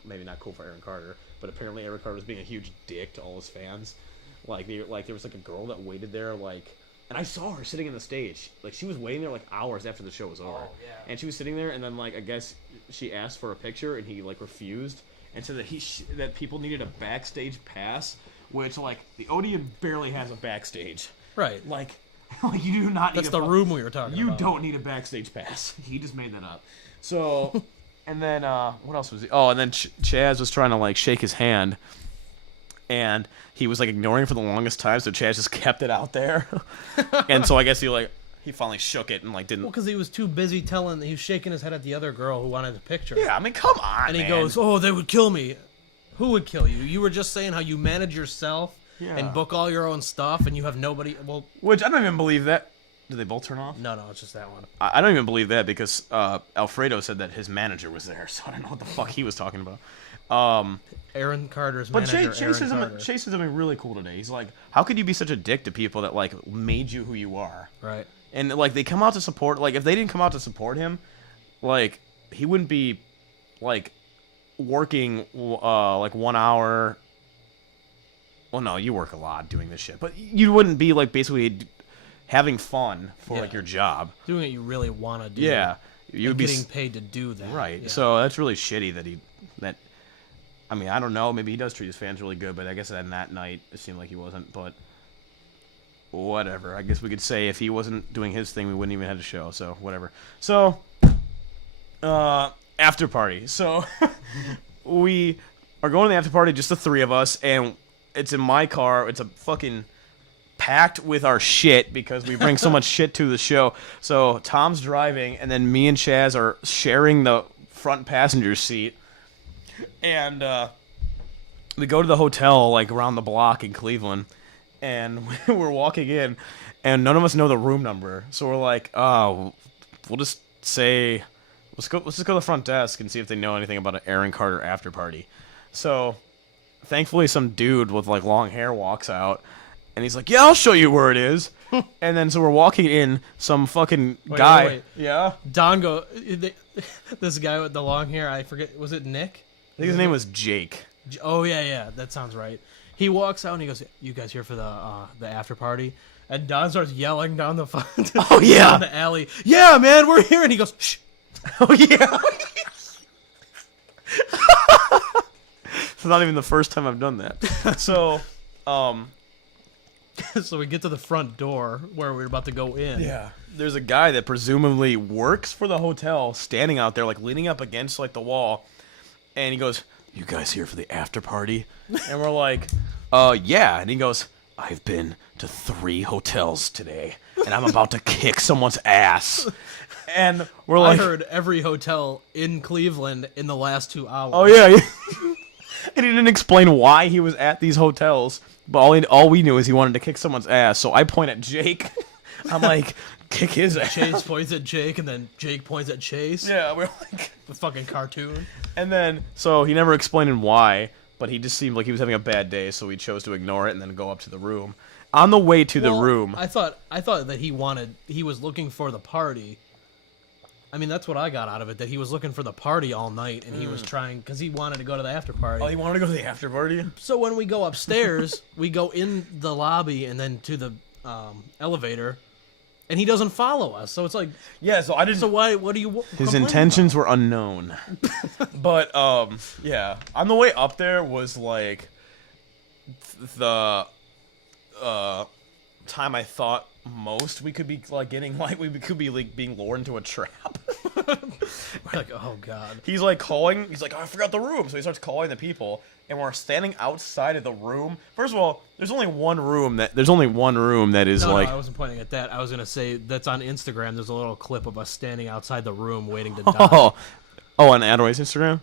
Maybe not cool for Aaron Carter, but apparently Aaron Carter was being a huge dick to all his fans. Like there was like a girl that waited there, like, and I saw her sitting in the stage. Like she was waiting there like hours after the show was over. Oh, yeah. And she was sitting there, and then like I guess she asked for a picture, and he like refused, and said that that people needed a backstage pass, which like the Odeon barely has a backstage. Right. Like you do not need That's the room we were talking about. You don't need a backstage pass. He just made that up. So, and then, what else was he? Oh, and then Chaz was trying to, like, shake his hand. And he was, like, ignoring it for the longest time, so Chaz just kept it out there. And so I guess he finally shook it and, like, didn't... Well, because he was too busy he was shaking his head at the other girl who wanted the picture. Yeah, I mean, come on, And he man. goes, oh, they would kill me. Who would kill you? You were just saying how you manage yourself and book all your own stuff, and you have nobody... Well, which, I don't even believe that. Did they both turn off? No, it's just that one. I don't even believe that because Alfredo said that his manager was there, so I don't know what the fuck he was talking about. Aaron Carter's but manager, Chase is something really cool today. He's like, how could you be such a dick to people that, like, made you who you are? Right. And, like, they come out to support... Like, if they didn't come out to support him, like, he wouldn't be, like, working, like, 1 hour... Well, no, you work a lot doing this shit. But you wouldn't be, like, basically having fun for, like, your job. Doing what you really want to do. Yeah. You'd be getting paid to do that. Right. Yeah. So that's really shitty that... I mean, I don't know. Maybe he does treat his fans really good, but I guess on that night, it seemed like he wasn't. But whatever. I guess we could say if he wasn't doing his thing, we wouldn't even have a show. So, whatever. So, after party. So we are going to the after party, just the three of us, and it's in my car. It's a fucking packed with our shit because we bring so much shit to the show. So Tom's driving, and then me and Chaz are sharing the front passenger seat. And we go to the hotel, like, around the block in Cleveland, and we're walking in, and none of us know the room number. So we're like, oh, we'll just say, let's just go to the front desk and see if they know anything about an Aaron Carter after party. So thankfully some dude with, like, long hair walks out, and he's like, yeah, I'll show you where it is. And then so we're walking in, some fucking guy. Wait. Yeah? This guy with the long hair, I forget, was it Nick? I think his name was Jake. Oh, yeah, that sounds right. He walks out and he goes, you guys here for the after party? And Don starts yelling down the down the alley. Yeah, man, we're here. And he goes, shh. Oh, yeah. It's not even the first time I've done that. So, so we get to the front door where we're about to go in. Yeah. There's a guy that presumably works for the hotel standing out there, like, leaning up against, like, the wall. And he goes, you guys here for the after party? And we're like, yeah. And he goes, I've been to 3 hotels today, and I'm about to kick someone's ass. And we're like, I heard every hotel in Cleveland in the last 2 hours. oh, yeah. And he didn't explain why he was at these hotels, but all we knew is he wanted to kick someone's ass. So I point at Jake. I'm like, kick his ass. Chase points at Jake, and then Jake points at Chase. Yeah, we're like... The fucking cartoon. And then, so he never explained why, but he just seemed like he was having a bad day, so we chose to ignore it and then go up to the room. On the way to the room... I thought that he was looking for the party. I mean, that's what I got out of it, that he was looking for the party all night, and he was trying, because he wanted to go to the after party. Oh, he wanted to go to the after party? So when we go upstairs, we go in the lobby and then to the elevator, and he doesn't follow us. So it's like, yeah. So I didn't. So what do you? His intentions were unknown. But yeah. On the way up there was like the time I thought most we could be like getting like we could be like being lured into a trap. We're like, oh god. He's like calling. He's like, oh, I forgot the room. So he starts calling the people, and we're standing outside of the room. First of all, there's only one room that is no, like. No, I wasn't pointing at that. I was gonna say that's on Instagram. There's a little clip of us standing outside the room waiting to die. Oh, on Outerwave's Instagram.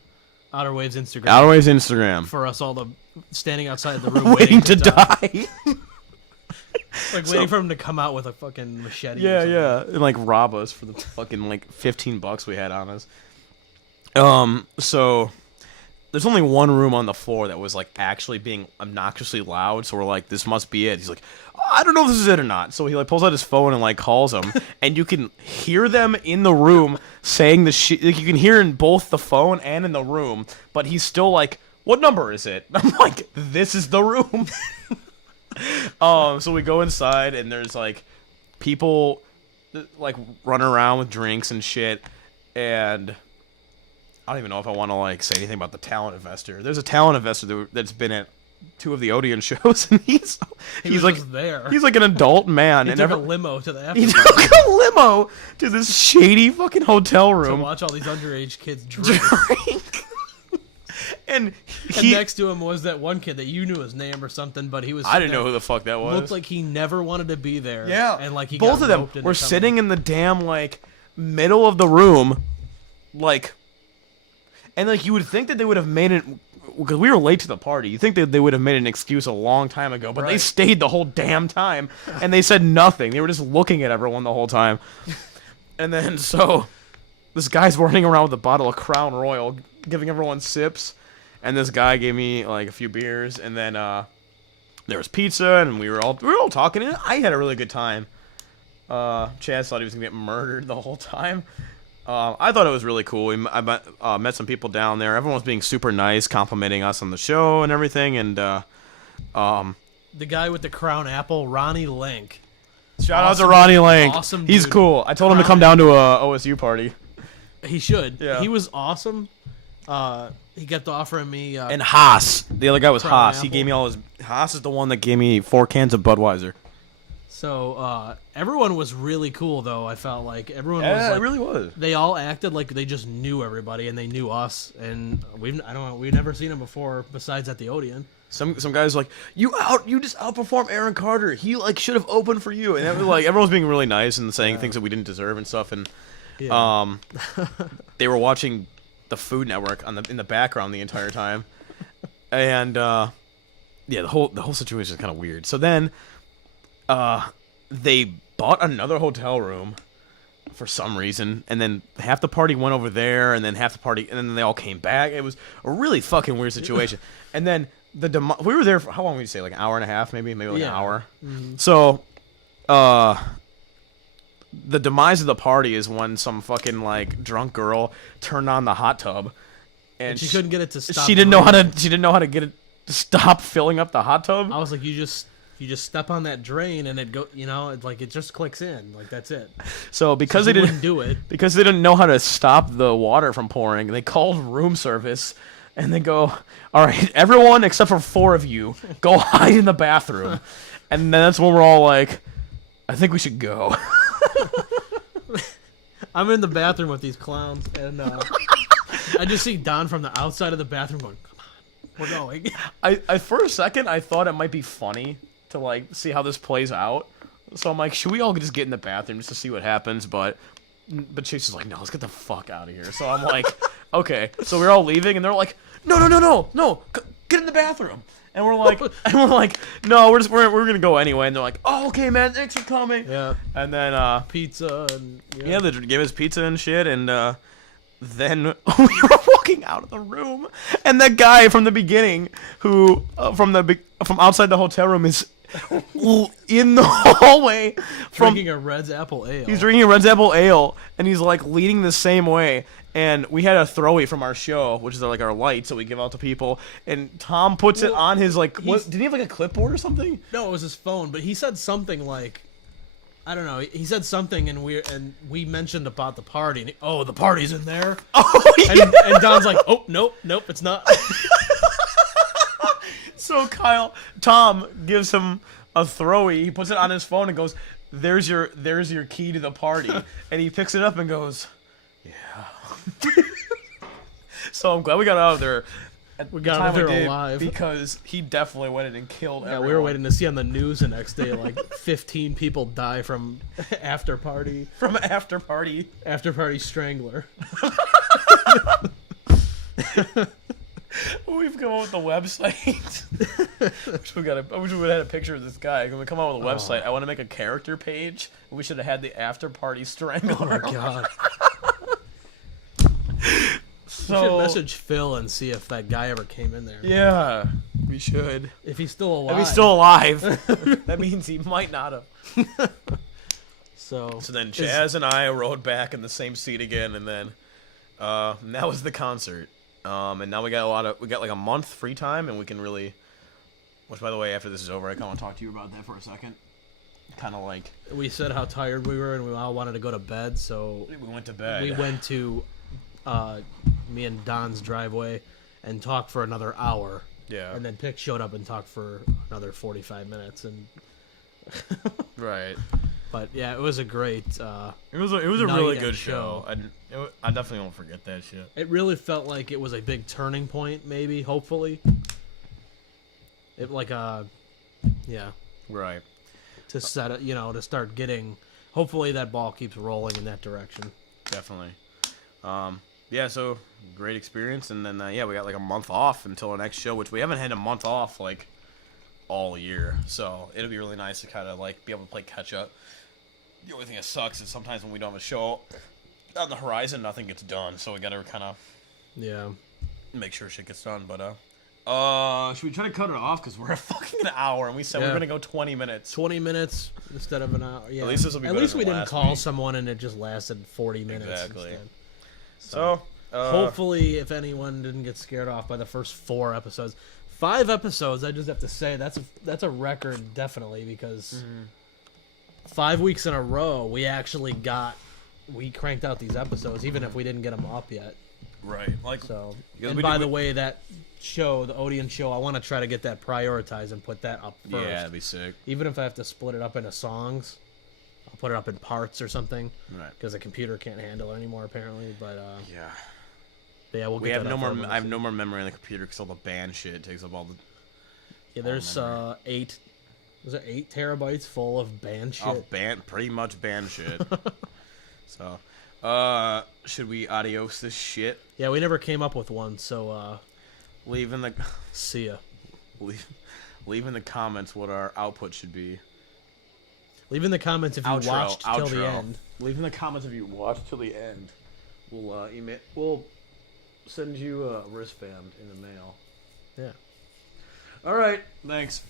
Outerwave's Instagram. Outerwave's Instagram. For us all the standing outside the room waiting to die. Like waiting for him to come out with a fucking machete. Yeah, and like rob us for the fucking like $15 we had on us. So there's only one room on the floor that was like actually being obnoxiously loud. So we're like, this must be it. He's like, I don't know if this is it or not. So he like pulls out his phone and like calls them, and you can hear them in the room saying the shit. Like you can hear in both the phone and in the room, but he's still like, what number is it? I'm like, this is the room. So we go inside, and there's like people like running around with drinks and shit, and I don't even know if I want to like say anything about the talent investor. There's a talent investor that's been at 2 of the Odeon shows, and he's like just there. He's like an adult man, he and took a limo to the after he took a limo to this shady fucking hotel room to watch all these underage kids drink. And next to him was that one kid that you knew his name or something, but he was. I didn't know who the fuck that was. Looked like he never wanted to be there. Yeah, and like he both got of them were sitting in the damn like middle of the room, like, and like you would think that they would have made it because we were late to the party. You think that they would have made an excuse a long time ago, but they stayed the whole damn time, and they said nothing. They were just looking at everyone the whole time, and then so this guy's running around with a bottle of Crown Royal, giving everyone sips. And this guy gave me like a few beers, and then there was pizza, and we were all talking. And I had a really good time. Chaz thought he was gonna get murdered the whole time. I thought it was really cool. I met some people down there. Everyone was being super nice, complimenting us on the show and everything. And the guy with the crown apple, Ronnie Link. Shout out to Ronnie Link. Awesome. He's dude. Cool. I told him to come down to a OSU party. He should. Yeah. He was awesome. He kept offering me. And Haas. The other guy was Crown Haas. Apple. He gave me all his. Haas is the one that gave me 4 cans of Budweiser. So everyone was really cool, though. I felt like everyone was. Yeah, Like, it really was. They all acted like they just knew everybody and they knew us. And we've never seen them before besides at the Odeon. Some guys like you just outperformed Aaron Carter. He like should have opened for you, and it was like everyone was being really nice and saying things that we didn't deserve and stuff. And they were watching the Food Network in the background the entire time, and the whole situation is kind of weird. So then, they bought another hotel room for some reason, and then half the party went over there, and then half the party, and then they all came back. It was a really fucking weird situation. And then we were there for how long would you say, like an hour and a half, maybe like an hour. Mm-hmm. So, the demise of the party is when some fucking like drunk girl turned on the hot tub, and she couldn't get it to stop. She didn't know how to get it to stop filling up the hot tub. I was like, you just step on that drain and it go, it just clicks in, like that's it. So because they didn't do it, because they didn't know how to stop the water from pouring, they called room service. And they go, all right, everyone except for 4 of you, go hide in the bathroom. And then that's when we're all like, I think we should go. I'm in the bathroom with these clowns, and I just see Don from the outside of the bathroom going, come on, we're going. I for a second, I thought it might be funny to like see how this plays out. So I'm like, should we all just get in the bathroom just to see what happens? But Chase is like, no, let's get the fuck out of here. So I'm like, okay. So we're all leaving, and they're like, no, get in the bathroom. And we're like, no, we're gonna go anyway. And they're like, oh, okay, man, thanks for coming. Yeah. And then pizza and they gave us pizza and shit. And then we were walking out of the room, and that guy from the beginning, who from outside the hotel room, is in the hallway drinking a Red's Apple Ale. He's drinking a Red's Apple Ale, and he's like leading the same way. And we had a throwaway from our show, which is like our lights that we give out to people. And Tom puts it on his like. Did he have like a clipboard or something? No, it was his phone. But he said something like, I don't know. He said something, and we mentioned about the party. And the party's in there. Oh yeah. And Don's like, oh nope, it's not. So Tom gives him a throwaway. He puts it on his phone and goes, "There's your key to the party." And he picks it up and goes, "Yeah." So I'm glad we got out of there. We got out of there alive because he definitely went in and killed everyone. We were waiting to see on the news the next day, like 15 people die from after party strangler. We've come up with the website. I wish we would have had a picture of this guy. When we come out with a website, I want to make a character page. We should have had the after party strangler. Oh my god. So, we should message Phil and see if that guy ever came in there. Yeah, we should. If he's still alive. That means he might not have. So then Chaz and I rode back in the same seat again, and then that was the concert. And now we got like a month free time, and we can really. Which, by the way, after this is over, I kind of want to talk to you about that for a second. Kind of like we said how tired we were, and we all wanted to go to bed, so we went to bed. We went to me and Don's driveway and talked for another hour. Yeah. And then Pick showed up and talked for another 45 minutes, and right. But yeah, it was a great. It was a really good show. I definitely won't forget that shit. It really felt like it was a big turning point, maybe. Hopefully, it yeah. Right. To set it, to start getting. Hopefully, that ball keeps rolling in that direction. Definitely. Yeah. So great experience, and then we got like a month off until our next show, which we haven't had a month off like all year. So it'll be really nice to kind of like be able to play catch up. The only thing that sucks is sometimes when we don't have a show on the horizon, nothing gets done. So we got to kind of make sure shit gets done. But should we try to cut it off because we're at fucking an hour and we said we're gonna go 20 minutes. 20 minutes instead of an hour. Yeah. At least this will be. At least we didn't call someone and it just lasted 40 minutes. Exactly. Instead. So hopefully, if anyone didn't get scared off by the first 4 episodes, 5 episodes, I just have to say that's a record definitely because 5 weeks in a row we cranked out these episodes even if we didn't get them up yet. Right. Like, So, because and we by do- the way, that show, the Odeon show, I want to try to get that prioritized and put that up first. yeah, that'd be sick. Even if I have to split it up into songs, I'll put it up in parts or something. Right. Because the computer can't handle it anymore, apparently. But Yeah. yeah, we'll We get have that no up more. for when I have it's- no more memory on the computer because all the band shit takes up all the. Yeah, there's memory. 8. Was it 8 terabytes full of band shit? Oh, pretty much band shit. So, should we adios this shit? Yeah, we never came up with one. So Leave in the see ya. leave in the comments what our output should be. Leave in the comments if you watched till the end. Leave in the comments if you watched till the end. We'll email. We'll send you a wristband in the mail. Yeah. All right. Thanks.